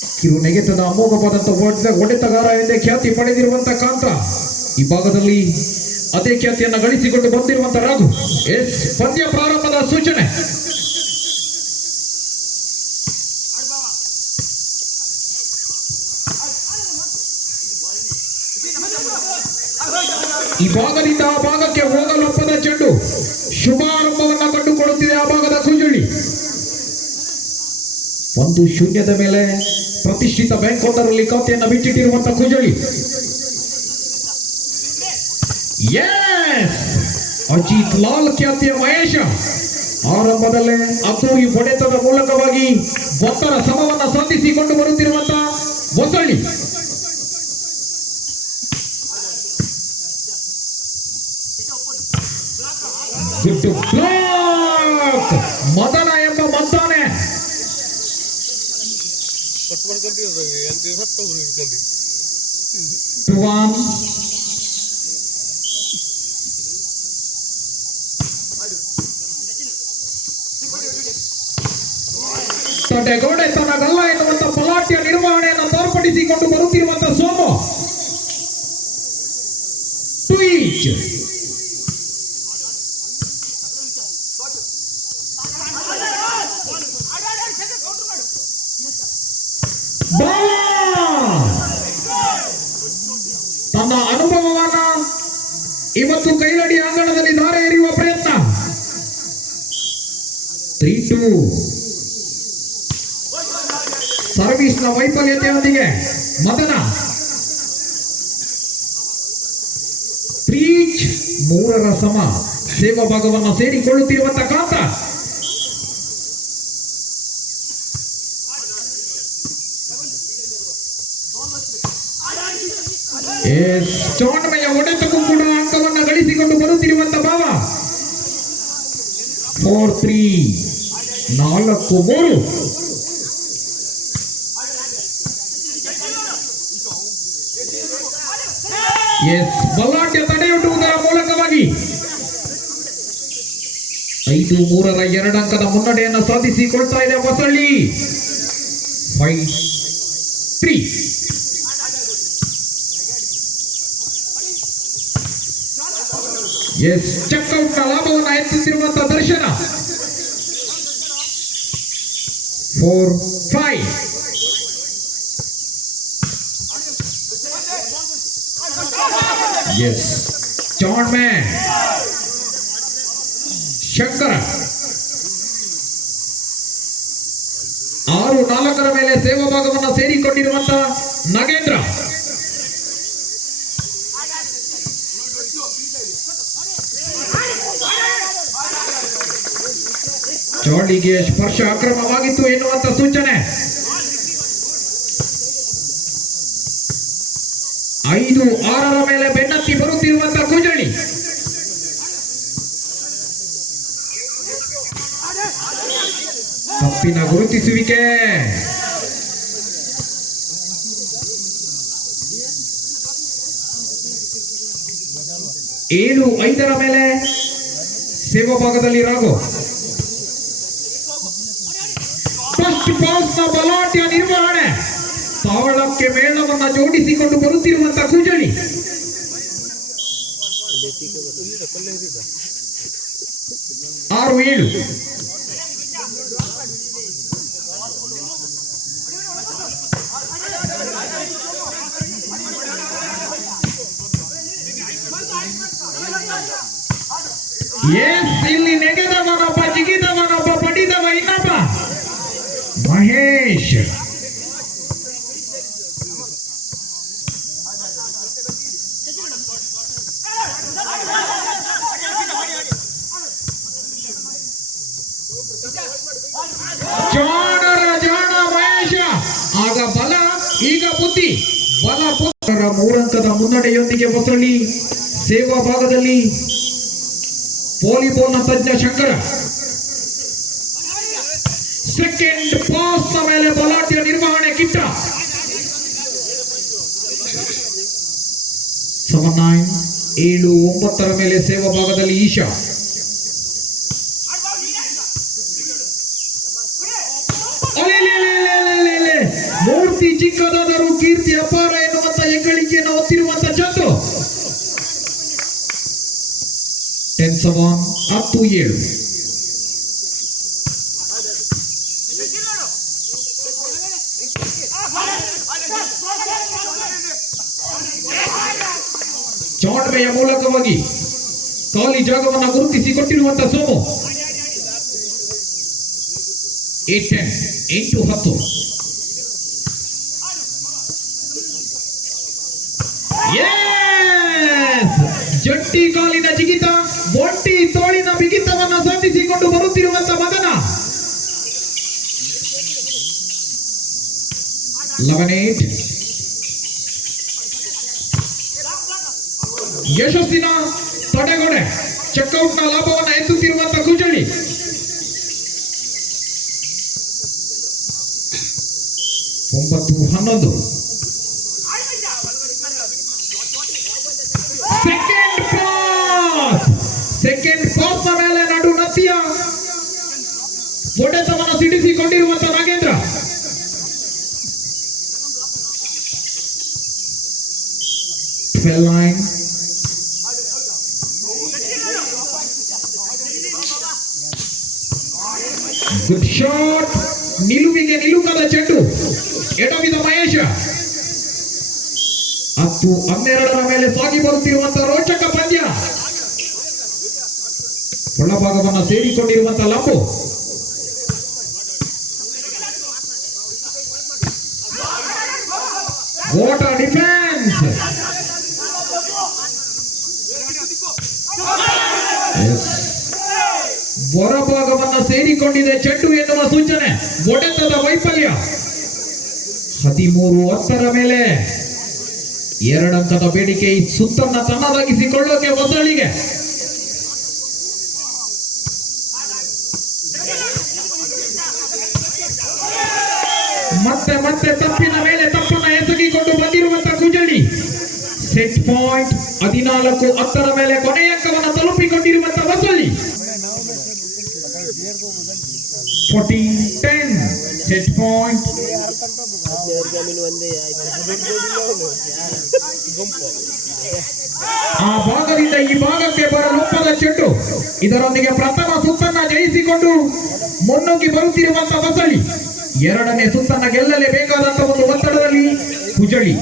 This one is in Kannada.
ಕಿರು ನೆಗೆತದ ಅಮೋಘವಾದಂತಹ ಹೊಡೆತಗಾರ ಎಂದೇ ಖ್ಯಾತಿ ಪಡೆದಿರುವಂತಹ ಕಾಂತ ಈ ಭಾಗದಲ್ಲಿ ಅದೇ ಖ್ಯಾತಿಯನ್ನು ಗಳಿಸಿಕೊಂಡು ಬಂದಿರುವಂತಹ ರಾಘು. ಎಸ್, ಪಂದ್ಯ ಪ್ರಾರಂಭದ ಸೂಚನೆ. ಈ ಭಾಗದಿಂದ ಆ ಭಾಗಕ್ಕೆ ಹೋಗಲೊಪ್ಪದ ಚೆಂಡು ಶುಭಾರಂಭವನ್ನು ಕಂಡುಕೊಳ್ಳುತ್ತಿದೆ ಆ ಭಾಗದ ಕುಂಜುಳಿ. 1-0 ಮೇಲೆ ಪ್ರತಿಷ್ಠಿತ ಬ್ಯಾಂಕ್ ಒಂದರಲ್ಲಿ ಖಾತೆಯನ್ನು ಬಿಟ್ಟಿಟ್ಟಿರುವಂತಹ ಕುಂಜುಳಿ. ಎಸ್, ಅಜಿತ್ ಲಾಲ್ ಖ್ಯಾತಿಯ ಮಹೇಶ ಆರಂಭದಲ್ಲೇ ಅದ್ದೂರಿ ಹೊಡೆತದ ಮೂಲಕವಾಗಿ 1 ಸಮವನ್ನು ಸಾಧಿಸಿಕೊಂಡು ಬರುತ್ತಿರುವಂತಹ ಹೊಸಳ್ಳಿ. ಮದನ ಎಂಬ ಮದ್ದಾನೆ ತಡೆಗೋಡೆ ತನಗಲ್ಲ ಎನ್ನುವಂತ ಪಲಾಟಿಯ ನಿರ್ವಹಣೆಯನ್ನು ತೋರ್ಪಡಿಸಿಕೊಂಡು ಬರುತ್ತಿರುವಂತಹ ಸೋಮು. ಟ್ವೀಟ್ ತನ್ನ ಅನುಭವವನ್ನ ಇವತ್ತು ಕೈಲಡಿ ಅಂಗಣದಲ್ಲಿ ಧಾರೆ ಎರೆಯುವ ಪ್ರಯತ್ನ. 3-2 ಸರ್ವಿಸ್ನ ವೈಫಲ್ಯತೆಯೊಂದಿಗೆ ಮದನ. 3 ಸಮ ಸೇವಾ ಭಾಗವನ್ನು ಸೇರಿಕೊಳ್ಳುತ್ತಿರುವಂತಹ ಕಾಂತ. ಚೌಂಡ್ಮೆಯ ಹೊಡೆತಕ್ಕೂ ಕೂಡ ಅಂಕವನ್ನು ಗಳಿಸಿಕೊಂಡು ಬರುತ್ತಿರುವಂತಹ ಭಾವ. 4-3 4-3. ಬಲಾಢ್ಯ ತಡೆಯೊಡ್ಡುವುದರ ಮೂಲಕವಾಗಿ 5-3 2 ಅಂಕದ ಮುನ್ನಡೆಯನ್ನು ಸಾಧಿಸಿಕೊಳ್ತಾ ಇದೆ ಹೊಸಳ್ಳಿ. 5-3. ಚೆಕ್ಔಟ್ ಲಾಭವನ್ನು ಎತ್ತುತ್ತಿರುವಂತಹ ದರ್ಶನ. 4-5. ಚಾಂಡ್ಮ್ಯಾನ್ ಶಂಕರ 6-4 ಮೇಲೆ ಸೇವಾ ಭಾಗವನ್ನು ಸೇರಿಕೊಂಡಿರುವಂತಹ ನಾಗೇಂದ್ರ. ಚೌಡಿಗೆ ಸ್ಪರ್ಶ ಅಕ್ರಮವಾಗಿತ್ತು ಎನ್ನುವಂತ ಸೂಚನೆ. 5-6 ಮೇಲೆ ಬೆನ್ನತ್ತಿ ಬರುತ್ತಿರುವಂತಹ ಕುಂಜಳಿ. ತಪ್ಪಿನ ಗುರುತಿಸುವಿಕೆ. 7-5 ಮೇಲೆ ಸೇವಾ ಭಾಗದಲ್ಲಿ ರಾಘು. ಫಸ್ಟ್ ಪಾಸ್ನ ಬಲಾಢ್ಯ ನಿರ್ವಹಣೆ. ತಾವಳಕ್ಕೆ ಮೇಳವನ್ನು ಜೋಡಿಸಿಕೊಂಡು ಬರುತ್ತಿರುವಂತಹ ಕುಂಜಳಿ. 6-7. ಇಲ್ಲಿ ನೆಗೆದವನೊಬ್ಬ, ಜಿಗಿದವನೊಬ್ಬ, ಪಡಿದವ ಇನ್ನೊಬ್ಬ. ಮಹೇಶ್ ಜಾಣ ಮಹೇಶ. ಆಗ ಬಲ, ಈಗ ಬುದ್ಧಿ. ಬಲ 3 ಅಂಕದ ಮುನ್ನಡೆಯೊಂದಿಗೆ ಹೊಸಳ್ಳಿ. ಸೇವಾ ಭಾಗದಲ್ಲಿ ವಾಲಿಬಾಲ್ನ ತಜ್ಞ ಶಂಕರ. ಸೆಕೆಂಡ್ ಪಾಸ್ ಮೇಲೆ ಬಲಾಢ್ಯ ನಿರ್ವಹಣೆ ಕಿಟ್ಟ. 7-9 ಮೇಲೆ ಸೇವಾ ಭಾಗದಲ್ಲಿ ಈಶಾ. ಮೂರು ಸ್ಫೂರ್ತಿ ಚಿಕ್ಕದಾದರೂ ಕೀರ್ತಿ ಅಪಾರ ಎನ್ನುವಂತ ಹೆಗ್ಗಳಿಕೆಯನ್ನು ಹೊತ್ತಿರುವಂತ ಚಂದು 10-7 ಚೌಂಡ್ಮೆಯ ಮೂಲಕವಾಗಿ ಖಾಲಿ ಜಾಗವನ್ನು ಗುರುತಿಸಿಕೊಟ್ಟಿರುವಂತಹ ಸೋಮು 8-10 ಜಟ್ಟಿ ಕಾಲಿನ ಜಿಗಿತ ಒಂಟಿ ತೋಳಿನ ಬಿಗಿತವನ್ನು ಸಾಧಿಸಿಕೊಂಡು ಬರುತ್ತಿರುವಂತಹ ಮಗನ 11-8 ಯಶಸ್ಸಿನ ತಡೆಗೋಡೆ ಚೆಕ್ಔಟ್ ನ ಲಾಭವನ್ನು ಎತ್ತುತ್ತಿರುವಂತಹ ಕುಜಳಿ 9-11 ಸೆಕೆಂಡ್ ಪಾಸ್ ನ ಮೇಲೆ ನಡು ನತ್ತಿಯ ಹೊಡೆತವನ್ನು ಸಿಡಿಸಿಕೊಂಡಿರುವಂತಹ ನಾಗೇಂದ್ರ ಗುಡ್ ಶಾಟ್ ನಿಲುವಿಗೆ ನಿಲುಕದ ಚೆಂಡು ಎಡವಿದ ಮಹೇಶ 10-12 ಮೇಲೆ ಸಾಗಿ ಬರುತ್ತಿರುವಂತಹ ರೋಚಕ ಪಂದ್ಯ ಒಳಭಾಗವನ್ನು ಸೇರಿಕೊಂಡಿರುವಂತಹ ಲಂಬು ವಾಟರ್ ಡಿಫೆನ್ಸ್ ಹೊರಭಾಗವನ್ನು ಸೇರಿಕೊಂಡಿದೆ ಚೆಂಡು ಎನ್ನುವ ಸೂಚನೆ ಹೊಡೆತದ ವೈಫಲ್ಯ 13-10 ಮೇಲೆ 2 ಅಂಕದ ಬೇಡಿಕೆ ಈ ಸುತ್ತನ್ನ ತನ್ನದಾಗಿಸಿಕೊಳ್ಳೋಕೆ ಹೊಸಳಿಗೆ ಮತ್ತೆ ತಪ್ಪಿನ ಮೇಲೆ ತಪ್ಪನ್ನ ಎಸಗಿಕೊಂಡು ಬಂದಿರುವಂತಹ ಕುಜಳಿ ಸೆಟ್ ಪಾಯಿಂಟ್ 14-10 ಮೇಲೆ ಕೊನೆಯ ಅಂಕವನ್ನು ತಲುಪಿಕೊಂಡಿರುವಂತಹ ಹೊಸಳ್ಳಿ 14-10 ಸೆಟ್ ಪಾಯಿಂಟ್ ಆ ಭಾಗದಿಂದ ಈ ಭಾಗಕ್ಕೆ ಬರಲೊಪ್ಪದ ಚೆಂಡು ಇದರೊಂದಿಗೆ ಪ್ರಥಮ ಸುತ್ತನ್ನ ಜಯಿಸಿಕೊಂಡು ಮುನ್ನುಗ್ಗಿ ಬರುತ್ತಿರುವಂತಹ ಹೊಸಳ್ಳಿ 2ನೇ ಸುತ್ತನ್ನ ಗೆಲ್ಲಲೇಬೇಕಾದಂತಹ ಒಂದು ಒತ್ತಡದಲ್ಲಿ ಕುಜಳಿ